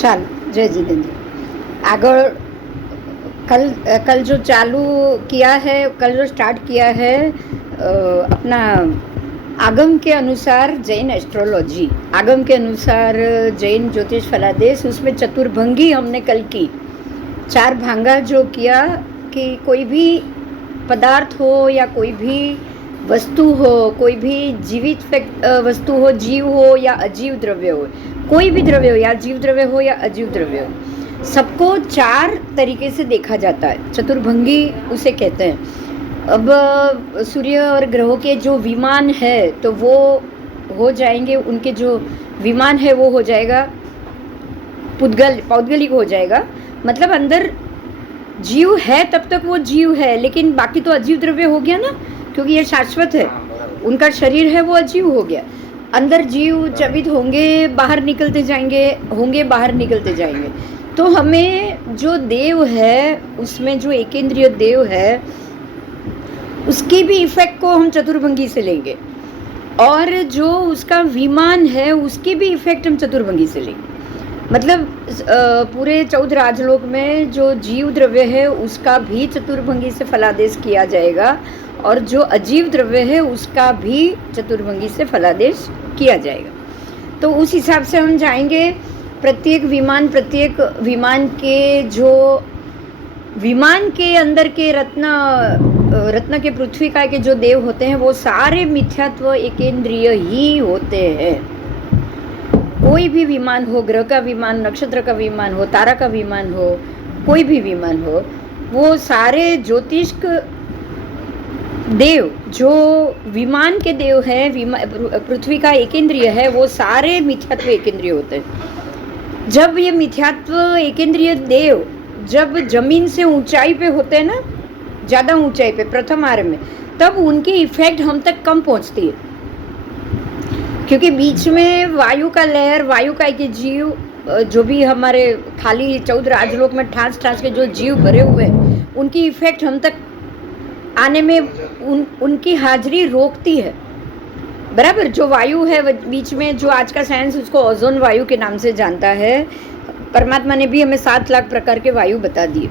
ચાલ જય जितेंद्र આગળ कल कल जो चालू किया है, कल जो स्टार्ट किया है अपना आगम के अनुसार जैन एस्ट्रोलॉजी, आगम के अनुसार जैन ज्योतिष फलादेश, उसमें चतुर्भंगी हमने कल की। 4 भांगा जो किया कि कोई भी पदार्थ हो या कोई भी वस्तु हो, कोई भी जीवित वस्तु हो, जीव हो या अजीव द्रव्य हो, कोई भी द्रव्य हो, या जीव द्रव्य हो या अजीव द्रव्य हो, सबको 4 तरीके से देखा जाता है। चतुर्भंगी उसे कहते हैं। अब सूर्य और ग्रहों के जो विमान है तो वो हो जाएंगे, उनके जो विमान है वो हो जाएगा पौद्गलिक हो जाएगा। मतलब अंदर जीव है तब तक वो जीव है, लेकिन बाकी तो अजीव द्रव्य हो गया ना, क्योंकि ये शाश्वत है। उनका शरीर है वो अजीव हो गया। अंदर जीव जीवित होंगे, बाहर निकलते जाएंगे, होंगे बाहर निकलते जाएंगे। तो हमें जो देव है उसमें जो एकेंद्रीय देव है उसके भी इफेक्ट को हम चतुर्भंगी से लेंगे, और जो उसका विमान है उसके भी इफेक्ट हम चतुर्भंगी से लेंगे। मतलब पूरे 14 राजलोक में जो जीव द्रव्य है उसका भी चतुर्भंगी से फलादेश किया जाएगा, और जो अजीव द्रव्य है उसका भी चतुर्भंगी से फलादेश किया जाएगा। तो उस हिसाब से हम जाएंगे। प्रत्येक विमान के जो विमान के अंदर के रत्न के पृथ्वी का के जो देव होते हैं वो सारे मिथ्यात्व एकेंद्रीय ही होते हैं। कोई भी विमान हो, ग्रह का विमान, नक्षत्र का विमान हो, तारा का विमान हो, कोई भी विमान हो, वो सारे ज्योतिष देव जो विमान के देव है, पृथ्वी का एकेंद्रीय है, वो सारे मिथ्यात्व एकेंद्रीय होते हैं। जब ये मिथ्यात्व एकेंद्रीय देव जब जमीन से ऊंचाई पे होते हैं ना, ज़्यादा ऊंचाई पे प्रथम आर्य में, तब उनकी इफेक्ट हम तक कम पहुंचती है, क्योंकि बीच में वायु का लहर, वायु का एक जीव, जो भी हमारे खाली 14 राजलोक में ठास के जो जीव भरे हुए हैं, उनकी इफेक्ट हम तक आने में उनकी हाजिरी रोकती है। बराबर। जो वायु है बीच में, जो आज का साइंस उसको ओजोन वायु के नाम से जानता है, परमात्मा ने भी हमें 7 लाख प्रकार के वायु बता दिए।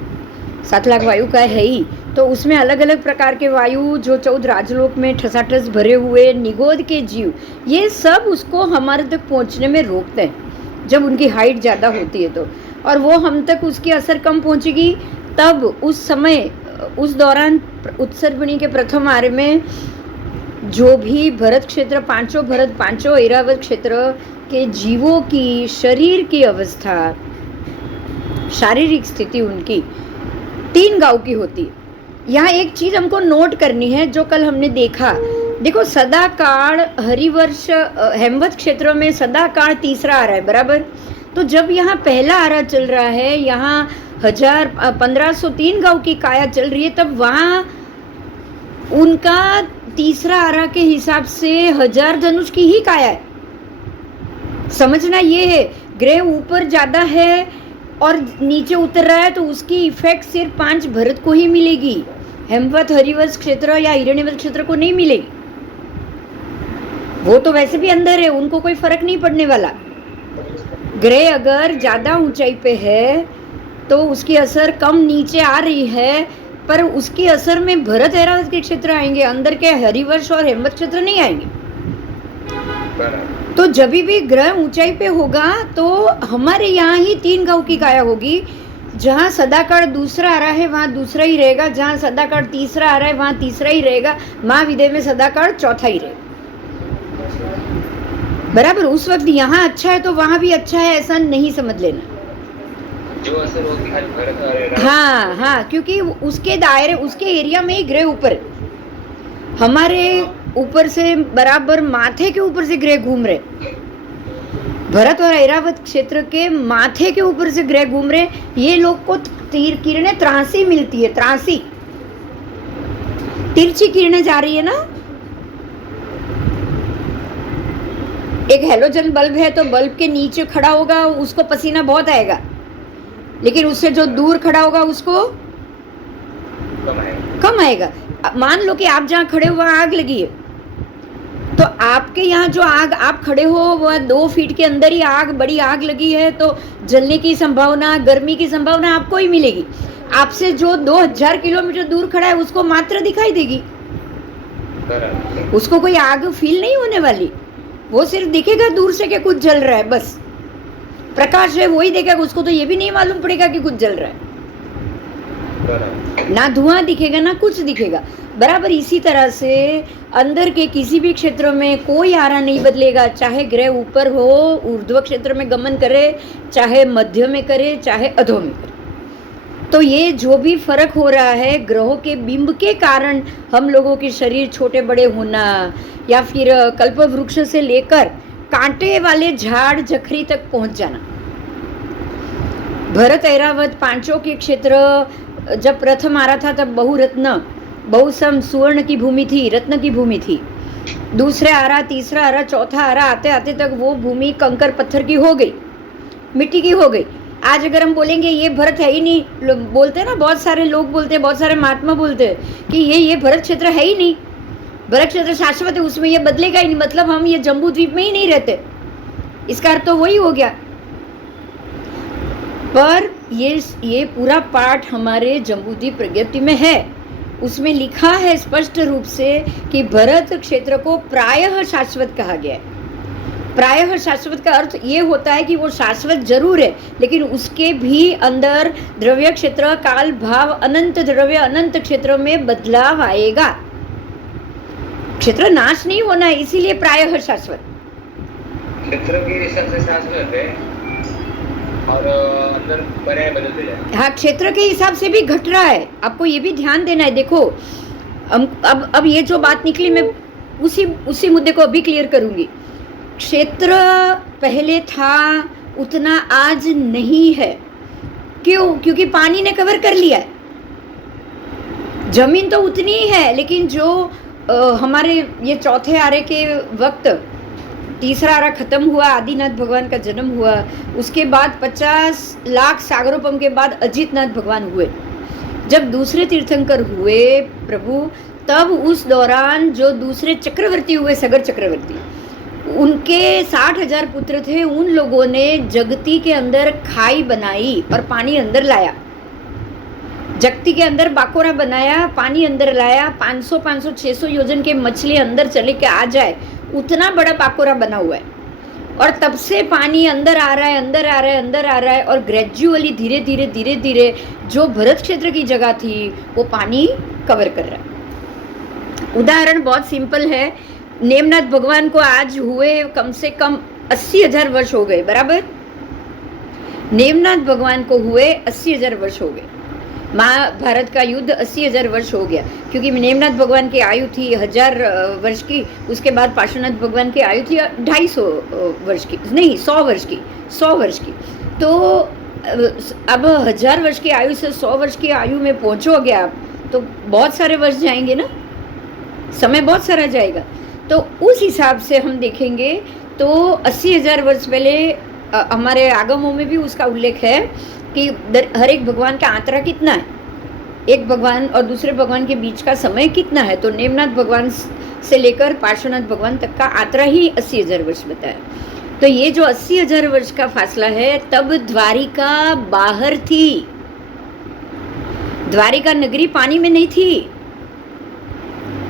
7 लाख वायु का है ही, तो उसमें अलग अलग प्रकार के वायु जो 14 राजलोक में ठसाठस भरे हुए निगोद के जीव, ये सब उसको हमारे तक पहुंचने में रोकते हैं जब उनकी हाइट ज़्यादा होती है तो। और वो हम तक उसकी असर कम पहुंचेगी तब उस समय, उस दौरान उत्सर्जनी के प्रथम आर्य में जो भी भरत क्षेत्र, पांचों ऐरावत क्षेत्र के जीवों की शरीर की अवस्था, शारीरिक स्थिति उनकी 3 गांव की होती है। यहाँ एक चीज हमको नोट करनी है जो कल हमने देखा। देखो, सदा काल हरिवर्ष हेमवत क्षेत्रों में सदा काल तीसरा आ रहा है, बराबर। तो जब यहाँ पहला आरा चल रहा है, यहाँ 1503 गांव की काया चल रही है, तब वहाँ उनका तीसरा आरा के हिसाब से 1000 धनुष की ही काया है। समझना ये है, ग्रह ऊपर ज्यादा है और नीचे उतर रहा है तो उसकी इफेक्ट सिर्फ 5 भरत को ही मिलेगी, हेमवत हरिवंश क्षेत्र या हिरण्यवत क्षेत्र को नहीं मिलेगी। वो तो वैसे भी अंदर है, उनको कोई फर्क नहीं पड़ने वाला। ग्रह अगर ज्यादा ऊंचाई पे है तो उसकी असर कम नीचे आ रही है, पर उसकी असर में भरत ऐरावत के क्षेत्र आएंगे, अंदर के हरिवर्ष और हेमवत क्षेत्र नहीं आएंगे। तो जब भी ग्रह ऊंचाई पे होगा तो हमारे यहाँ ही 3 गांव की काया होगी। जहाँ सदाकाल दूसरा आ रहा है वहाँ दूसरा ही रहेगा, जहाँ सदाकाल तीसरा आ रहा है वहाँ तीसरा ही रहेगा, महाविदय में सदाकाल चौथा ही रहेगा, बराबर। उस वक्त यहाँ अच्छा है तो वहाँ भी अच्छा है, ऐसा नहीं समझ लेना। जो असर होगी हाँ, क्योंकि उसके दायरे, उसके एरिया में ही ग्रह ऊपर, हमारे ऊपर से बराबर माथे के ऊपर से ग्रह घूम रहे, भरत और ऐरावत क्षेत्र के माथे के ऊपर से ग्रह घूम रहे। ये लोग को किरणें त्रासी मिलती है, त्रासी तिरछी किरणें जा रही है ना। एक हेलोजन बल्ब है तो बल्ब के नीचे खड़ा होगा उसको पसीना बहुत आएगा, लेकिन उससे जो दूर खड़ा होगा उसको कम आएगा। मान लो कि आप जहाँ खड़े हो वहाँ आग लगी है, तो आपके यहाँ जो आग आप खड़े हो वह 2 फीट के अंदर ही आग बड़ी आग लगी है तो जलने की संभावना गर्मी की संभावना आपको ही मिलेगी। आपसे जो 2000 किलोमीटर दूर खड़ा है उसको मात्र दिखाई देगी, बराबर। उसको कोई आग फील नहीं होने वाली। वो सिर्फ दिखेगा दूर से कि कुछ जल रहा है, बस प्रकाश है वही देखेगा, उसको तो ये भी नहीं मालूम पड़ेगा कि कुछ जल रहा है। बराबर। ना धुआं दिखेगा ना कुछ दिखेगा। बराबर इसी तरह से अंदर के किसी भी क्षेत्र में कोई आरा नहीं बदलेगा, चाहे ग्रह ऊपर हो ऊर्ध्व क्षेत्र में गमन करे, चाहे मध्य में करे, चाहे अधो में करे। तो ये जो भी फर्क हो रहा है ग्रहों के बिंब के कारण हम लोगों के शरीर छोटे बड़े होना, या फिर कल्प वृक्ष से लेकर कांटे वाले झाड़ जखरी तक पहुंच जाना। भरत ऐरावत पांचों के क्षेत्र जब प्रथम आ रहा था तब बहुरत्न बहुसम सुवर्ण की भूमि थी, रत्न की भूमि थी। दूसरे आ रहा, तीसरा आ रहा, चौथा आ रहा, आते आते तक वो भूमि कंकर पत्थर की हो गई, मिट्टी की हो गई। आज अगर हम बोलेंगे ये भरत है ही नहीं, बोलते हैं ना, बहुत सारे लोग बोलते हैं, बहुत सारे महात्मा बोलते हैं कि ये भरत क्षेत्र है ही नहीं, भरत क्षेत्र शाश्वत है, उसमें ये बदलेगा ही नहीं, मतलब हम ये जम्बू द्वीप में ही नहीं रहते। इसका अर्थ तो वही हो गया। पर ये पूरा पाठ हमारे जम्बूद्वीप प्रज्ञप्ति में है, उसमें लिखा है स्पष्ट रूप से कि भरत क्षेत्र को प्रायः शाश्वत कहा गया है। प्रायः शाश्वत का अर्थ ये होता है कि वो शाश्वत जरूर है, लेकिन उसके भी अंदर द्रव्य क्षेत्र काल भाव अनंत द्रव्य अनंत क्षेत्र में बदलाव आएगा। क्षेत्र नाश नहीं होना है, इसीलिए प्रायः शाश्वत। क्षेत्र के हिसाब से शाश्वत है और अंदर पर्याय बदलते जाए। हाँ, क्षेत्र के हिसाब से भी घट रहा है, आपको ये भी ध्यान देना है। देखो अब ये जो बात निकली मैं उसी मुद्दे को अभी क्लियर करूंगी। क्षेत्र पहले था उतना आज नहीं है। क्यों? क्योंकि पानी ने कवर कर लिया है। जमीन तो उतनी ही है, लेकिन जो हमारे ये चौथे आरे के वक्त तीसरा आरा खत्म हुआ, आदिनाथ भगवान का जन्म हुआ, उसके बाद 50 लाख सागरोपम के बाद अजितनाथ भगवान हुए। जब दूसरे तीर्थंकर हुए प्रभु, तब उस दौरान जो दूसरे चक्रवर्ती हुए, सगर चक्रवर्ती, उनके 60,000 पुत्र थे। उन लोगों ने जगती के अंदर खाई बनाई और पानी अंदर लाया। जगती के अंदर बाकोरा बनाया, पानी अंदर लाया। 500, 600 योजन के मछली अंदर चले के आ जाए, उतना बड़ा बाकोरा बना हुआ है। और तब से पानी अंदर आ रहा है, अंदर आ रहा है, अंदर आ रहा है, और ग्रेजुअली धीरे धीरे धीरे धीरे जो भरत क्षेत्र की जगह थी वो पानी कवर कर रहा है। उदाहरण बहुत सिंपल है। नेमनाथ भगवान को आज हुए कम से कम 80,000 वर्ष हो गए, बराबर। नेमनाथ भगवान को हुए 80,000 वर्ष हो गए। महाभारत का युद्ध 80,000 वर्ष हो गया, क्योंकि नेमनाथ भगवान की आयु थी 1000 वर्ष की, उसके बाद पार्श्वनाथ भगवान की आयु थी 250 वर्ष की, नहीं 100 वर्ष की, 100 वर्ष की। तो अब 1000 वर्ष की आयु से 100 वर्ष की आयु में पहुंचोगे आप, तो बहुत सारे वर्ष जाएंगे ना, समय बहुत सारा जाएगा। तो उस हिसाब से हम देखेंगे तो 80,000 वर्ष पहले हमारे आगमों में भी उसका उल्लेख है कि हर एक भगवान का आंतरा कितना है, एक भगवान और दूसरे भगवान के बीच का समय कितना है। तो नेमनाथ भगवान से लेकर पार्श्वनाथ भगवान तक का आंतरा ही 80,000 वर्ष बताया। तो ये जो 80,000 वर्ष का फासला है, तब द्वारिका बाहर थी, द्वारिका नगरी पानी में नहीं थी,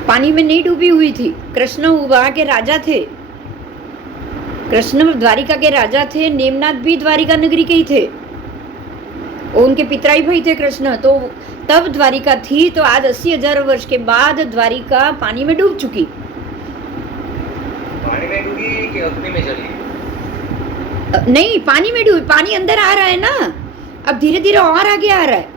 पानी में नहीं डूबी हुई थी। कृष्ण वहाँ के राजा थे, कृष्ण द्वारिका के राजा थे, नेमनाथ भी द्वारिका नगरी के ही थे, उनके पितराई भाई थे कृष्ण। तो तब द्वारिका थी। तो आज 80,000 वर्ष के बाद द्वारिका पानी में डूब चुकी। पानी में डूबी कि अग्नि में जली? नहीं, पानी में डूबी, पानी अंदर आ रहा है ना, अब धीरे धीरे और आगे आ रहा है।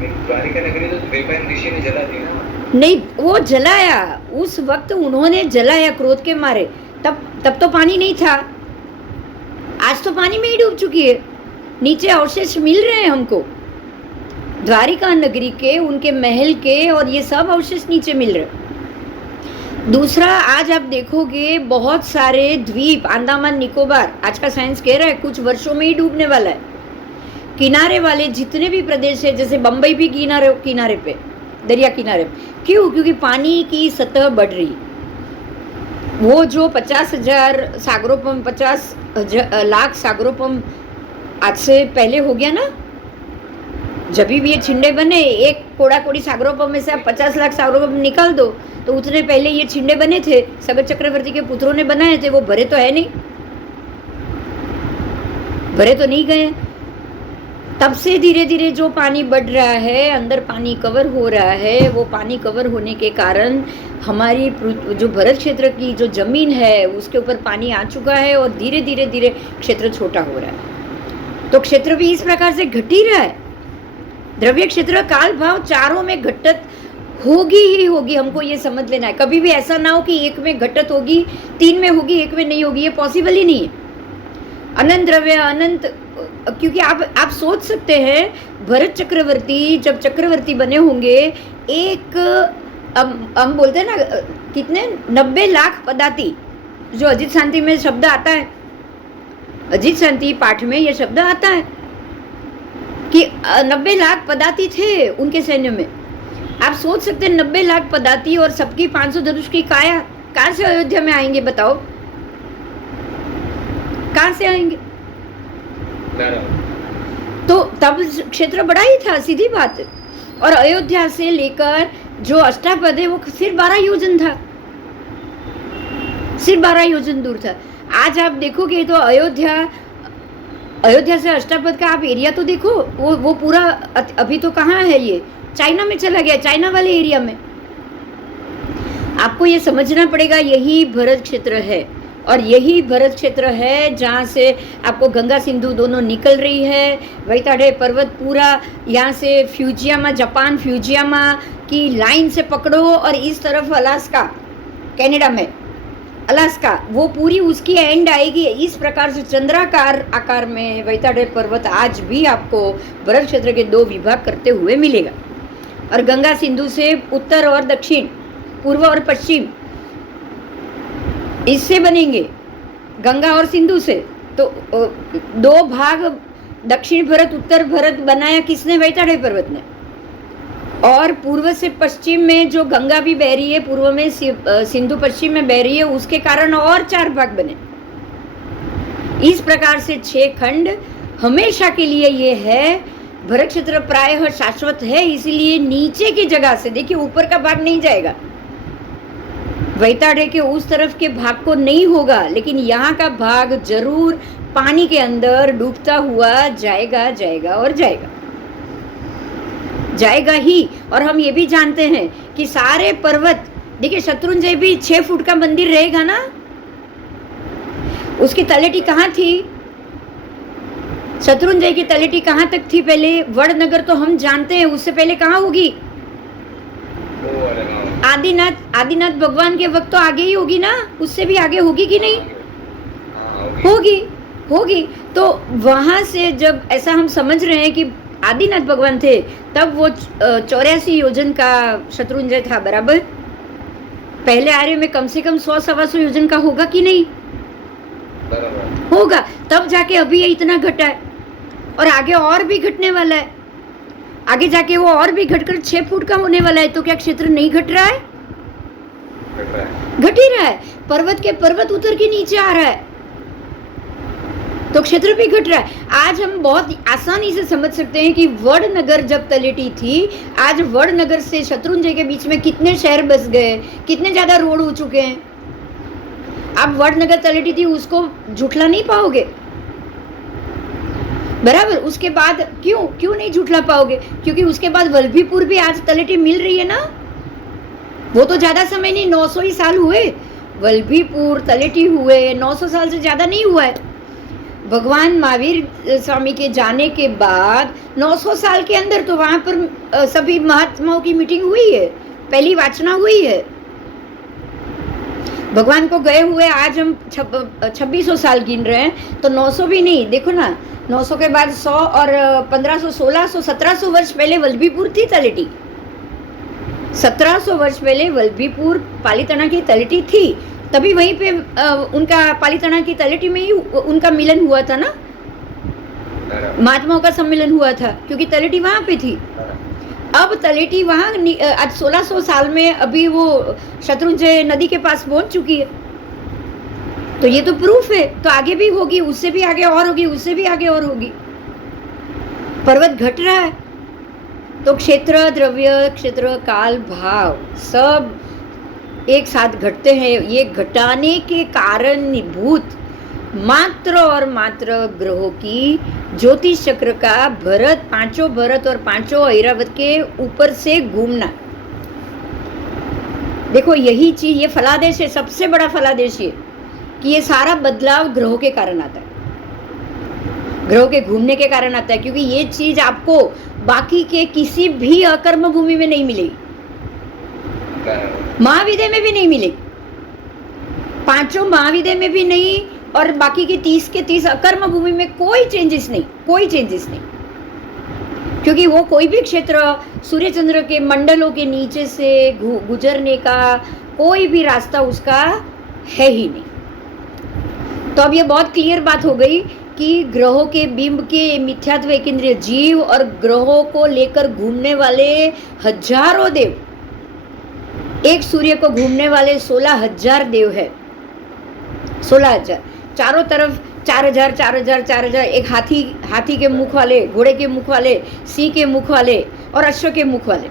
द्वारिका नगरी तो द्वैपायन ऋषि ने जला दी ना? नहीं, वो जलाया, उस वक्त उन्होंने जलाया क्रोध के मारे, तब तो पानी नहीं था। आज तो पानी में ही डूब चुकी है, नीचे अवशेष मिल रहे हैं हमको, द्वारिका नगरी के, उनके महल के, और ये सब अवशेष नीचे मिल रहे। दूसरा, आज आप देखोगे बहुत सारे द्वीप, अंडमान निकोबार, आज का साइंस कह रहा है कुछ वर्षों में ही डूबने वाला है। किनारे वाले जितने भी प्रदेश है, जैसे बम्बई भी किनारे पे, दरिया किनारे। क्यों? क्योंकि पानी की सतह बढ़ रही, वो जो 50,000 सागरोपम 50 लाख सागरोपम आज से पहले हो गया ना, जब भी ये छिंडे बने, एक कोड़ा कोड़ी सागरोपम में से आप 50 लाख सागरोपम निकाल दो, तो उतने पहले ये छिंडे बने थे, सगर चक्रवर्ती के पुत्रों ने बनाए थे, वो भरे तो है नहीं, भरे तो नहीं गए। तब से धीरे धीरे जो पानी बढ़ रहा है, अंदर पानी कवर हो रहा है, वो पानी कवर होने के कारण हमारी जो भरत क्षेत्र की जो जमीन है उसके ऊपर पानी आ चुका है और धीरे धीरे धीरे क्षेत्र छोटा हो रहा है। तो क्षेत्र भी इस प्रकार से घट ही रहा है। द्रव्य क्षेत्र काल भाव चारों में घटत होगी ही होगी, हमको ये समझ लेना है। कभी भी ऐसा ना हो कि एक में घटत होगी, 3 में होगी, एक में नहीं होगी, ये पॉसिबल ही नहीं है। अनंत द्रव्य अनंत, क्योंकि आप सोच सकते हैं भरत चक्रवर्ती जब चक्रवर्ती बने होंगे, एक हम बोलते हैं ना कितने 90 लाख पदाती, जो अजित शांति में शब्द आता है, अजित शांति पाठ में ये शब्द आता है कि 90 लाख पदाती थे उनके सैन्य में। आप सोच सकते हैं 90 लाख पदाती और सबकी 500 धनुष की काया कहाँ से अयोध्या में आएंगे, बताओ कहाँ से आएंगे? तो तब क्षेत्र बड़ा ही था, सीधी बात है। और अयोध्या से लेकर जो अष्टापद है वो सिर्फ 12 योजन था, सिर्फ 12 योजन दूर था। आज आप देखोगे तो अयोध्या से अष्टापद का आप एरिया तो देखो, वो पूरा अभी तो कहाँ है, ये चाइना में चला गया, चाइना वाले एरिया में। आपको ये समझना पड़ेगा, यही भरत क्षेत्र है और यही भरत क्षेत्र है जहाँ से आपको गंगा सिंधु दोनों निकल रही है। वैताडे पर्वत पूरा यहाँ से फ्यूजियामा, जापान फ्यूजियामा की लाइन से पकड़ो और इस तरफ अलास्का, कनाडा में अलास्का, वो पूरी उसकी एंड आएगी। इस प्रकार से चंद्राकार आकार में वैताडे पर्वत आज भी आपको भरत क्षेत्र के 2 विभाग करते हुए मिलेगा। और गंगा सिंधु से उत्तर और दक्षिण, पूर्व और पश्चिम इससे बनेंगे, गंगा और सिंधु से। तो 2 भाग दक्षिण भरत उत्तर भरत बनाया किसने? वैताडे पर्वत ने। और पूर्व से पश्चिम में जो गंगा भी बह रही है, पूर्व में सिंधु पश्चिम में बह रही है, उसके कारण और 4 भाग बने। इस प्रकार से 6 खंड हमेशा के लिए ये है। भरत क्षेत्र प्रायः शाश्वत है, इसीलिए नीचे की जगह से देखिए, ऊपर का भाग नहीं जाएगा, वैताडे के उस तरफ के भाग को नहीं होगा, लेकिन यहाँ का भाग जरूर पानी के अंदर डूबता हुआ जाएगा, जाएगा और जाएगा, जाएगा ही। और हम ये भी जानते हैं कि सारे पर्वत, देखिए शत्रुंजय भी 6 फुट का मंदिर रहेगा ना, उसकी तलेटी कहाँ थी? शत्रुंजय की तलेटी कहाँ तक थी पहले? वड़नगर तो हम जानते हैं, उससे पहले कहाँ होगी? आदिनाथ भगवान के वक्त तो आगे ही होगी ना, उससे भी आगे होगी कि नहीं? होगी। तो वहां से जब ऐसा हम समझ रहे हैं कि आदिनाथ भगवान थे, तब वो 84 योजन का शत्रुंजय था, बराबर। पहले आर्य में कम से कम 100-125 योजन का होगा कि नहीं? होगा, तब जाके अभी ये इतना घटा है और आगे और भी घटने वाला है। आगे जाके वो और भी घटकर 6 फुट का होने वाला है। तो क्या क्षेत्र नहीं घट रहा है? घट ही रहा है। पर्वत के पर्वत उतर के नीचे आ रहा है, तो क्षेत्र भी घट रहा है। आज हम बहुत आसानी से समझ सकते हैं कि वड़नगर जब तलेटी थी, आज वड़नगर से शत्रुंजय के बीच में कितने शहर बस गए, कितने ज्यादा रोड हो चुके हैं। आप वड़नगर तलेटी थी उसको झुठला नहीं पाओगे, बराबर। उसके बाद क्यों नहीं झुठला पाओगे? क्योंकि उसके बाद वल्लभीपुर भी आज तलेटी मिल रही है ना। वो तो ज्यादा समय नहीं, 900 ही साल हुए वल्लभीपुर तलेटी हुए, 900 साल से ज्यादा नहीं हुआ है। भगवान महावीर स्वामी के जाने के बाद 900 साल के अंदर तो वहां पर सभी महात्माओं की मीटिंग हुई है, पहली वाचना हुई है। भगवान को गए हुए आज हम 2600 साल गिन रहे हैं, तो 900 भी नहीं। देखो ना, 900 के बाद 100 और 1500, 1600, 1700 वर्ष पहले वल्लभीपुर थी तलेटी। 1700 वर्ष पहले वल्लभीपुर पालीताना की तलेटी थी, तभी वहीं पे उनका पालीताना की तलेटी में ही उनका मिलन हुआ था ना, महात्माओं का सम्मेलन हुआ था, क्योंकि तलेटी वहां पे थी। अब तलेटी वहां आज 1600 साल में अभी वो शत्रुंजय नदी के पास पहुंच चुकी है, तो ये तो प्रूफ है, तो आगे भी होगी, उससे भी आगे और होगी, उससे भी आगे और होगी। पर्वत घट रहा है तो क्षेत्र, द्रव्य, क्षेत्र, काल, भाव सब एक साथ घटते हैं। ये घटाने के कारणीभूत मात्र और मात्र ग्रहों की ज्योतिष चक्र का भरत, पांचों भरत और पांचों ऐरावत के ऊपर से घूमना। देखो यही चीज, ये फलादेश है, सबसे बड़ा फलादेश ये कि ये सारा बदलाव ग्रहों के कारण आता है, ग्रहों के घूमने के कारण आता है, क्योंकि ये चीज आपको बाकी के किसी भी अकर्म भूमि में नहीं मिलेगी, महाविद्या में भी नहीं मिलेगी, पांचों महाविद्या में भी नहीं, और बाकी के 30 के 30 अकर्म भूमि में कोई चेंजेस नहीं, कोई चेंजेस नहीं, क्योंकि वो कोई भी क्षेत्र सूर्य चंद्र के मंडलों के नीचे से गुजरने का कोई भी रास्ता उसका है ही नहीं। तो अब ये बहुत क्लियर बात हो गई कि ग्रहों के बिंब के मिथ्यात्व एकेंद्रीय जीव और ग्रहों को लेकर घूमने वाले हजारों देव, एक सूर्य को घूमने वाले 16,000 देव है, 16,000, चारों तरफ 4,000 4,000 4,000, एक हाथी के मुख वाले, घोड़े के मुख वाले, सिंह के मुख वाले और अश्व के मुख वाले,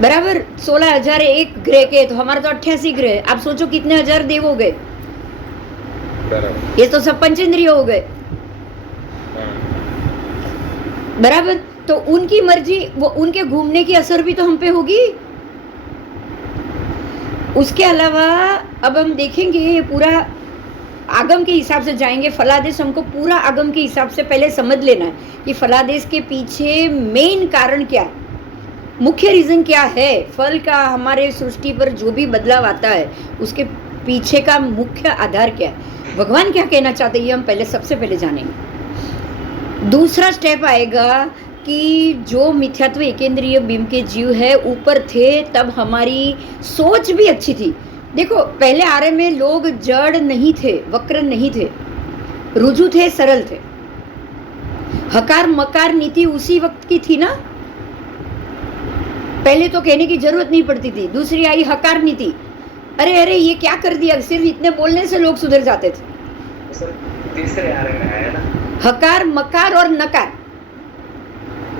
बराबर 16,000 एक ग्रह के, तो हमारे तो 88 ग्रह, आप सोचो कितने हजार देव हो गए, ये तो सब पंचेंद्रिय हो गए, बराबर। तो उनकी मर्जी, वो उनके घूमने की असर भी तो हम पे होगी। उसके अलावा अब हम देखेंगे, ये पूरा आगम के हिसाब से जाएंगे, फलादेश हमको पूरा आगम के हिसाब से पहले समझ लेना है कि फलादेश के पीछे मेन कारण क्या है, मुख्य रीजन क्या है, फल का हमारे सृष्टि पर जो भी बदलाव आता है उसके पीछे का मुख्य आधार क्या है, भगवान क्या कहना चाहते हैं, ये हम पहले सबसे पहले जानेंगे। दूसरा स्टेप आएगा कि जो मिथ्यात्व एकेंद्रीय बिंब के जीव है ऊपर थे, तब हमारी सोच भी अच्छी थी। देखो पहले आर्य में लोग जड़ नहीं थे, वक्र नहीं थे, रुजु थे, सरल थे। हकार मकार नीति उसी वक्त की थी ना, पहले तो कहने की जरूरत नहीं पड़ती थी। दूसरी आई हकार नीति, अरे अरे ये क्या कर दिया, सिर्फ इतने बोलने से लोग सुधर जाते थे। तीसरे आर्य में आया ना, हकार मकार और नकार,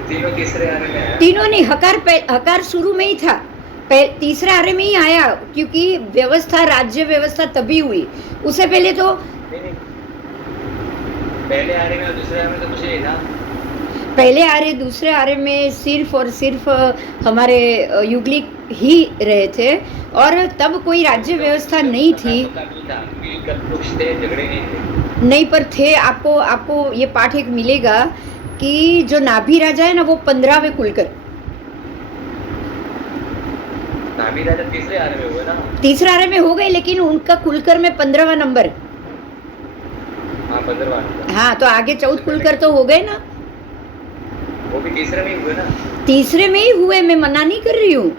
तीनों तीसरे आर्य में आया। तीनों नहीं, हकार शुरू में ही था, तीसरे आर्य में ही आया, क्योंकि व्यवस्था, राज्य व्यवस्था तभी हुई, उससे पहले तो नहीं, पहले आर्य में और दूसरे आर्य में तो कुछ नहीं था। पहले आर्य दूसरे आर्य में सिर्फ और सिर्फ हमारे युगलिक ही रहे थे, और तब कोई राज्य व्यवस्था नहीं थी। झगड़े नहीं पर थे, आपको ये पाठ एक मिलेगा कि जो नाभि राजा है ना, वो 15वें कुलकर, नाभि राजा तीसरे आर्य में हुए ना, तीसरे आर्य में हो गए, लेकिन उनका कुलकर में 15वां नंबर। हाँ 15वां। हाँ तो आगे 14 कुलकर तो हो गए ना, वो भी तीसरे में ही हुए ना, तीसरे में ही हुए, मैं मना नहीं कर रही हूँ,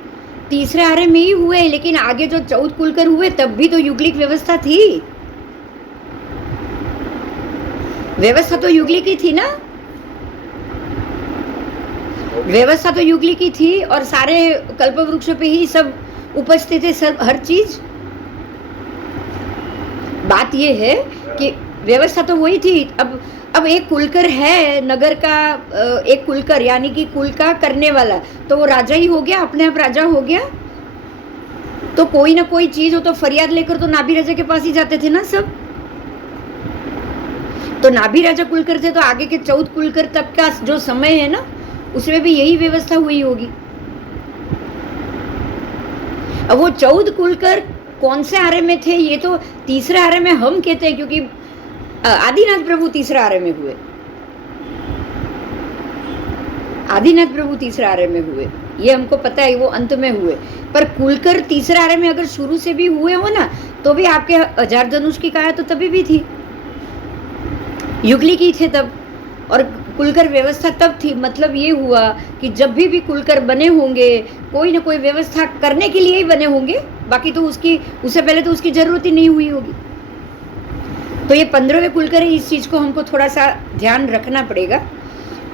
तीसरे आर्य में ही हुए, लेकिन आगे जो 14 कुलकर हुए तब भी तो युगलिक व्यवस्था थी, व्यवस्था तो युगलिक ही थी ना, व्यवस्था तो युगलिक ही थी, और सारे कल्प वृक्ष पे ही सब उपस्थित थे, सब हर चीज। बात ये है कि व्यवस्था तो वही थी। अब एक कुलकर है नगर का, एक कुलकर यानी कि कुल का करने वाला, तो वो राजा ही हो गया, अपने आप राजा हो गया। तो कोई ना कोई चीज हो तो फरियाद लेकर तो नाभि राजा के पास ही जाते थे ना सब। तो नाभि राजा कुलकर थे, तो आगे के 14 कुलकर तक का जो समय है ना, उसमें भी यही व्यवस्था हुई होगी। अब वो 14 कुलकर कौन से आर्य में थे, ये तो तीसरे आर्य में हम कहते हैं, क्योंकि आदिनाथ प्रभु तीसरे आर्य में हुए, आदिनाथ प्रभु तीसरे आर्य में हुए, ये हमको पता है, वो अंत में हुए। पर कुलकर तीसरे आर्य में अगर शुरू से भी हुए हो ना, तो भी आपके हजार धनुष की काया तो तभी भी थी, युगलिक ही थे तब, और कुलकर व्यवस्था तब थी। मतलब ये हुआ कि जब भी कुलकर बने होंगे, कोई ना कोई व्यवस्था करने के लिए ही बने होंगे, बाकी तो उससे पहले तो उसकी जरूरत ही नहीं हुई होगी। तो ये 15वें कुलकर है, इस चीज को हमको थोड़ा सा ध्यान रखना पड़ेगा